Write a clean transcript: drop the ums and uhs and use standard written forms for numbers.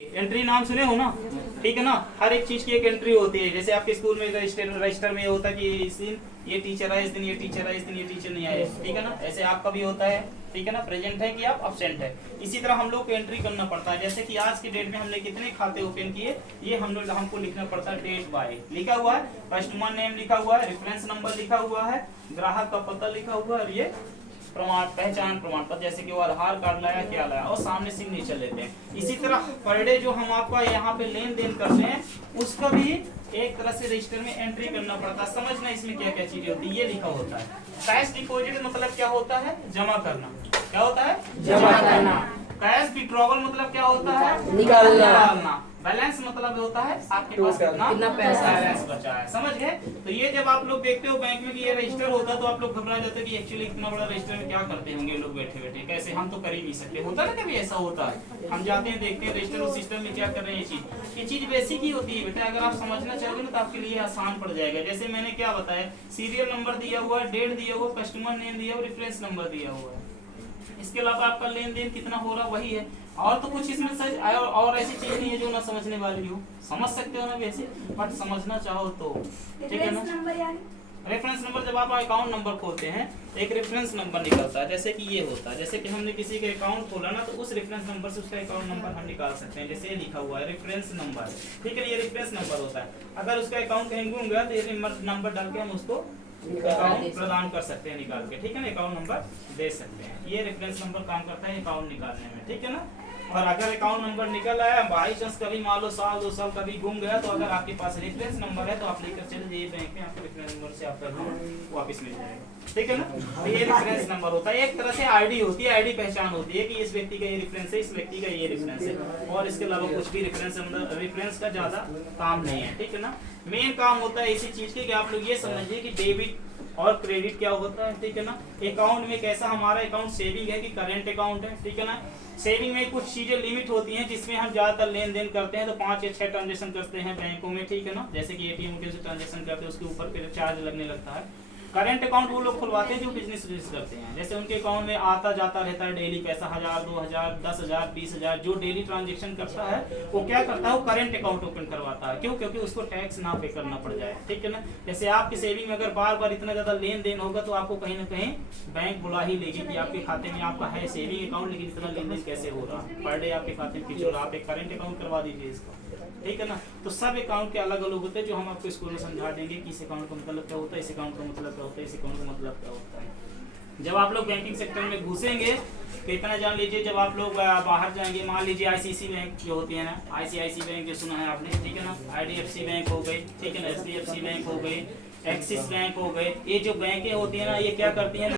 Entry नाम सुने हो ना, ठीक है ना। हर एक चीज की एक एंट्री होती है। जैसे आपके स्कूल में रजिस्टर में होता है कि इस दिन ये टीचर आए, इस दिन ये टीचर आए, इस दिन ये टीचर नहीं आए, ठीक है ना। ऐसे आपका भी होता है, ठीक है ना, प्रेजेंट है कि आप अब्सेंट है। इसी तरह हम लोग को एंट्री करना पड़ता है। जैसे कि आज की डेट में हमने कितने खाते ओपन किए, ये हमको लिखना पड़ता है। डेट बाय लिखा हुआ है, कस्टमर नेम लिखा हुआ है, रेफरेंस नंबर लिखा हुआ है, ग्राहक का पता लिखा हुआ है, और ये पहचान प्रमाण पत्र, जैसे कि वो आधार कार्ड लाया, क्या लाया, और सामने सिग्नेचर लेते हैं। इसी तरह पर डे जो हम आपका यहाँ पे लेन देन करते हैं, उसका भी एक तरह से रजिस्टर में एंट्री करना पड़ता है। समझना इसमें क्या क्या चीजें होती है, ये लिखा होता है। कैश डिपॉजिट मतलब क्या होता है, जमा करना। क्या होता है, जमा करना। कैश विड्रॉवल मतलब क्या होता है, निकालना। बैलेंस मतलब होता है आपके पास कितना पैसा बैलेंस बचा है। समझ गए। तो ये जब आप लोग देखते हो बैंक में कि ये रजिस्टर होता है, तो आप लोग घबरा जाते हैं कि एक्चुअली इतना बड़ा रजिस्टर में क्या करते होंगे लोग बैठे बैठे, कैसे, हम तो कर ही नहीं सकते। होता है ना, कभी ऐसा होता है, हम जाते हैं देखते हैं रजिस्टर उस सिस्टम में क्या कर रहे हैं। ये चीज बेसिक ही होती है बेटा। अगर आप समझना चाहोगे ना तो आपके लिए आसान पड़ जाएगा। जैसे मैंने क्या बताया, सीरियल नंबर दिया हुआ है, डेट दिया हुआ, कस्टमर नेम दिया हुआ, रेफरेंस नंबर दिया हुआ है। इसके अलावा आपका लेन देन कितना हो रहा वही है। और तो कुछ इसमें सच और ऐसी चीज नहीं है जो ना समझने वाली हो। समझ सकते हो ना वैसे, बट समझना चाहो तो, ठीक है ना। रेफरेंस नंबर, जब आप अकाउंट नंबर खोलते हैं एक रेफरेंस नंबर निकलता है। जैसे कि ये होता है, जैसे कि हमने किसी का अकाउंट खोला ना, तो उस रेफरेंस नंबर से उसका अकाउंट नंबर हम निकाल सकते हैं। जैसे ये लिखा हुआ है रेफरेंस नंबर, ठीक है, ये रेफरेंस नंबर होता है। अगर उसका अकाउंट कहीं गुम गया तो ये नंबर डाल के हम उसको अकाउंट प्रदान कर सकते हैं निकाल के, ठीक है ना, अकाउंट नंबर दे सकते हैं। ये रेफरेंस नंबर काम करता है अकाउंट निकालने में, ठीक है ना। और अगर अकाउंट नंबर निकल आया, बाई चांस कभी मान लो साल 2 साल कभी गुम गया, तो अगर आपके पास रेफरेंस नंबर है तो आप लेकर चले जाइए बैंक में, आपको रेफरेंस नंबर से आपका अकाउंट वापस मिल जाएगा, ठीक है ना। तो ये रेफरेंस नंबर होता है। एक तरह से आईडी होती है, आईडी पहचान होती है कि इस व्यक्ति का ये रेफरेंस है, इस व्यक्ति का ये रेफरेंस है, और इसके अलावा कुछ भी रेफरेंस का ज्यादा काम नहीं है, ठीक है ना। मेन काम होता है इसी चीज के कि आप लोग ये समझिए कि डेबिट और क्रेडिट क्या होता है, ठीक है ना। अकाउंट में कैसा हमारा अकाउंट सेविंग है कि करंट अकाउंट है, ठीक है ना। सेविंग में कुछ चीजें लिमिट होती हैं जिसमें हम ज्यादातर लेन देन करते हैं, तो 5 या 6 ट्रांजेक्शन करते हैं बैंकों में, ठीक है ना। जैसे कि एटीएम से ट्रांजेक्शन करते हैं, उसके ऊपर फिर चार्ज लगने लगता है। करंट अकाउंट वो लोग खुलवाते हैं जो बिजनेस करते हैं। जैसे उनके अकाउंट में आता जाता रहता है डेली पैसा, 1000, 2000, 10,000, 20,000, जो डेली ट्रांजेक्शन करता है वो क्या करता है, वो करंट अकाउंट ओपन करवाता है। क्यों? क्योंकि उसको टैक्स ना पे करना पड़ जाए, ठीक है ना। जैसे आपकी सेविंग में अगर बार बार इतना ज्यादा लेन देन होगा तो आपको कहीं ना कहीं बैंक बुला ही लेगी कि आपके खाते में आपका है सेविंग अकाउंट, लेकिन इतना लेन देन कैसे हो रहा है, पर डे आपके खाते में खींच रहा, आप एक करंट अकाउंट करवा दीजिए इसका, ठीक है ना। तो सब अकाउंट के अलग अलग होते हैं, जो हम आपको स्कूल में समझा देंगे कि इस अकाउंट का मतलब क्या होता है, इस अकाउंट का मतलब क्या होता है, इस अकाउंट का मतलब क्या होता है। जब आप लोग बैंकिंग सेक्टर में घुसेंगे तो इतना जान लीजिए, जब आप लोग बाहर जाएंगे, मान लीजिए आईसीआईसी बैंक जो होती है ना, आईसीआईसी बैंक जो सुना है आपने, ठीक है ना, आईडीएफसी बैंक हो गई, ठीक है ना, एचडीएफसी बैंक हो गई, एक्सिस बैंक हो गए, ये जो बैंकें होती है ना, ये क्या करती है